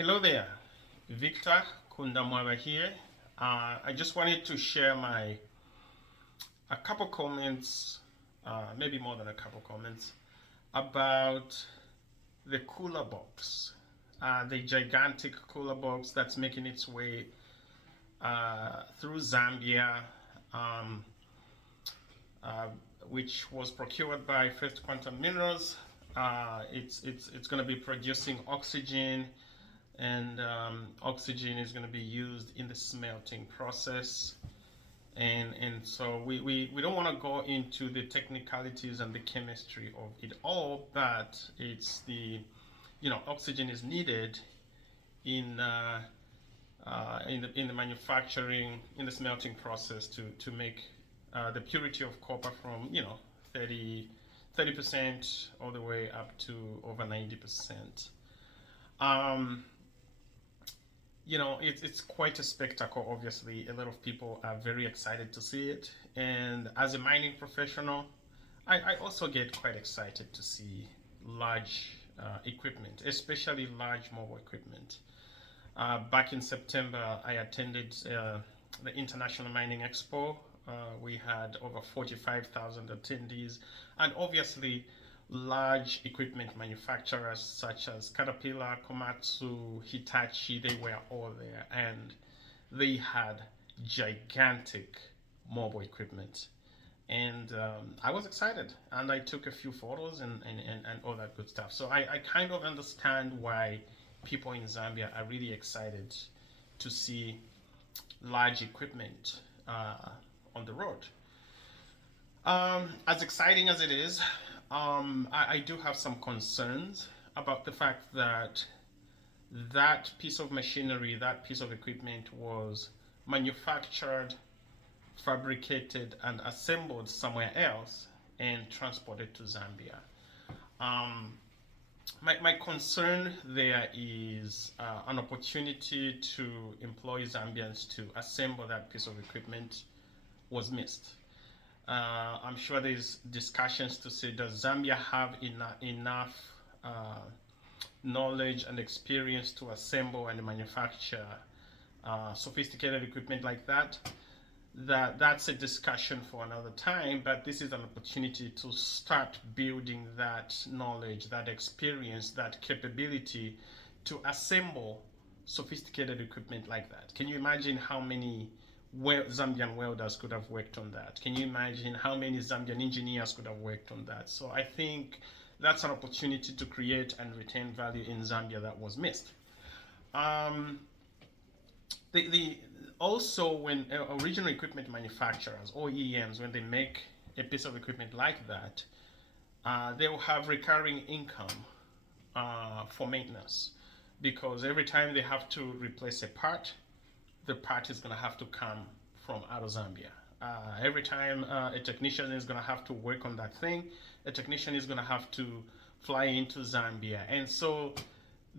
Hello there, Victor Kundamwara here. I just wanted to share a couple comments, maybe more than a couple comments, about the cooler box, the gigantic cooler box that's making its way through Zambia, um, uh, which was procured by First Quantum Minerals. It's going to be producing oxygen, and oxygen is going to be used in the smelting process. And so we don't want to go into the technicalities and the chemistry of it all, but it's oxygen is needed in in the manufacturing, in the smelting process to make the purity of copper from 30% all the way up to over 90%. Um, it's quite a spectacle. Obviously, a lot of people are very excited to see it, and as a mining professional, I also get quite excited to see large equipment, especially large mobile equipment. Back in September, I attended the International Mining Expo. We had over 45,000 attendees, and obviously, large equipment manufacturers such as Caterpillar, Komatsu, Hitachi, they were all there, and they had gigantic mobile equipment. And I was excited, and I took a few photos and all that good stuff. So I kind of understand why people in Zambia are really excited to see large equipment on the road. As exciting as it is, I do have some concerns about the fact that that piece of machinery, that piece of equipment was manufactured, fabricated, and assembled somewhere else and transported to Zambia. Um, my concern there is an opportunity to employ Zambians to assemble that piece of equipment was missed. I'm sure there's discussions to say, does Zambia have enough uh, knowledge and experience to assemble and manufacture sophisticated equipment like that? That's a discussion for another time, but this is an opportunity to start building that knowledge, that experience, that capability to assemble sophisticated equipment like that. Can you imagine how many Zambian welders could have worked on that? Can you imagine how many Zambian engineers could have worked on that? So I think that's an opportunity to create and retain value in Zambia that was missed. Um, the Also, when original equipment manufacturers or OEMs, when they make a piece of equipment like that, they will have recurring income for maintenance, because every time they have to replace a part, the part is going to have to come from out of Zambia. Every time a technician is going to have to work on that thing, a technician is going to have to fly into Zambia. And so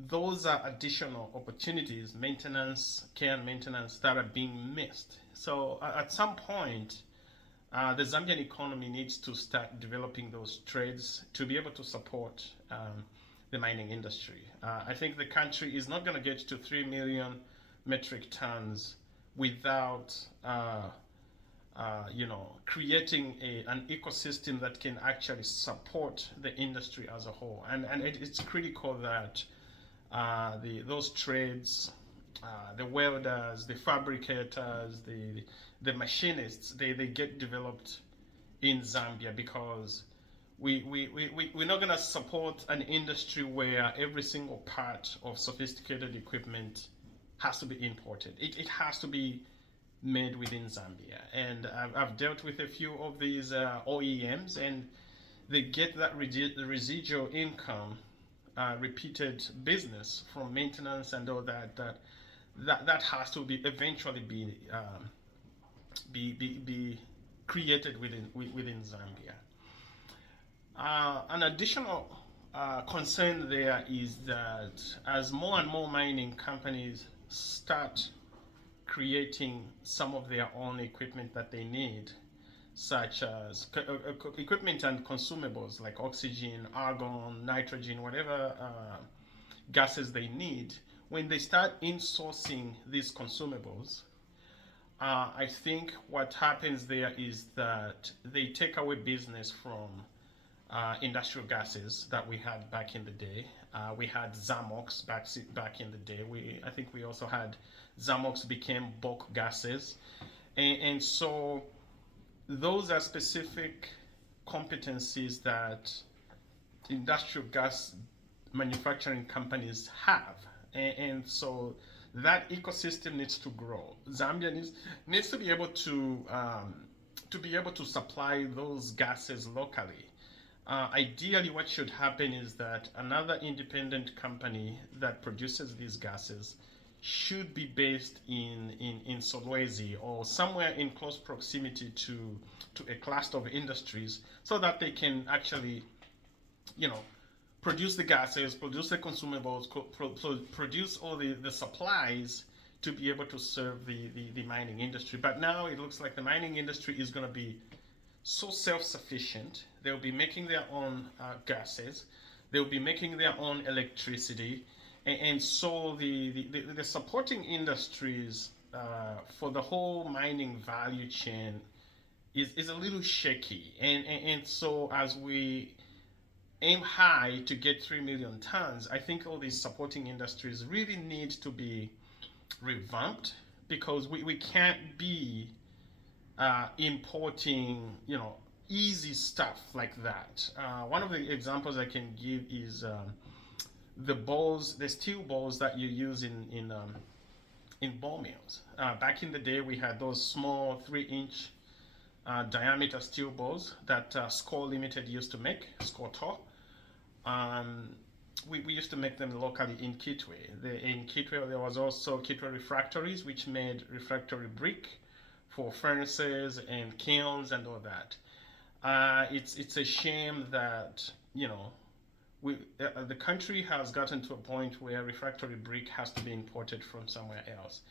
those are additional opportunities, maintenance, care and maintenance, that are being missed. So at some point, the Zambian economy needs to start developing those trades to be able to support the mining industry. I think the country is not going to get to 3 million metric tons without creating an ecosystem that can actually support the industry as a whole. And it's critical that those trades, the welders, the fabricators, the machinists, they get developed in Zambia, because we're not going to support an industry where every single part of sophisticated equipment has to be imported. It has to be made within Zambia. And I've dealt with a few of these OEMs, and they get that residual income, repeated business from maintenance and all that has to be eventually be created within Zambia. An additional concern there is that as more and more mining companies start creating some of their own equipment that they need, such as equipment and consumables like oxygen, argon, nitrogen, whatever gases they need, when they start insourcing these consumables, I think what happens there is that they take away business from industrial gases that we had back in the day. We had Zamox back in the day. I think we also had Zamox became bulk gases, and so those are specific competencies that industrial gas manufacturing companies have, and so that ecosystem needs to grow. Zambia needs to be able to supply those gases locally. Ideally, what should happen is that another independent company that produces these gases should be based in Solwezi or somewhere in close proximity to a cluster of industries so that they can actually, you know, produce the gases, produce the consumables, produce all the supplies to be able to serve the mining industry. But now it looks like the mining industry is going to be so self-sufficient. They'll be making their own gases. They'll be making their own electricity. And so the supporting industries for the whole mining value chain is a little shaky. And so as we aim high to get 3 million tons, I think all these supporting industries really need to be revamped because we can't be importing, easy stuff like that. One of the examples I can give is the steel balls that you use in ball mills. Back in the day, we had those small 3-inch diameter steel balls that Score Limited used to make, Score. We used to make them locally in Kitwe. In Kitwe, there was also Kitwe Refractories, which made refractory brick for furnaces and kilns and all that. It's a shame that the country has gotten to a point where refractory brick has to be imported from somewhere else.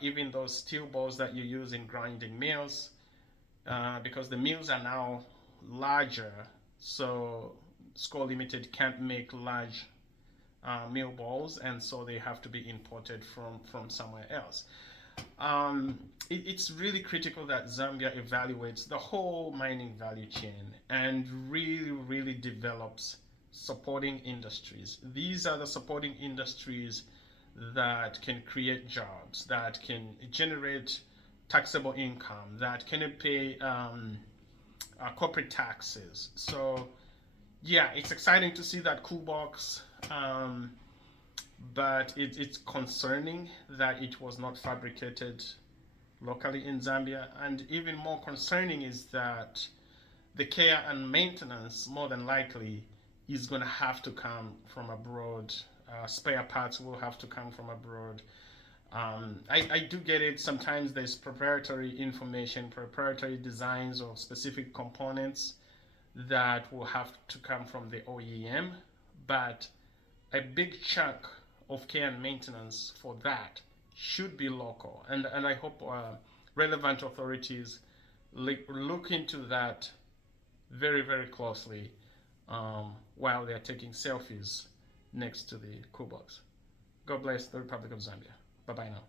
Even those steel balls that you use in grinding mills, because the mills are now larger, so Score Limited can't make large mill balls, and so they have to be imported from somewhere else. It's really critical that Zambia evaluates the whole mining value chain and really develops supporting industries. These are the supporting industries that can create jobs, that can generate taxable income, that can pay corporate taxes. So yeah, it's exciting to see that cool box, but it's concerning that it was not fabricated locally in Zambia. And even more concerning is that the care and maintenance, more than likely, is going to have to come from abroad. Spare parts will have to come from abroad. I do get it. Sometimes there's proprietary information, proprietary designs of specific components that will have to come from the OEM, but a big chunk of care and maintenance for that should be local. And I hope relevant authorities look into that very closely while they're taking selfies next to the cool box. God bless the Republic of Zambia. Bye bye now.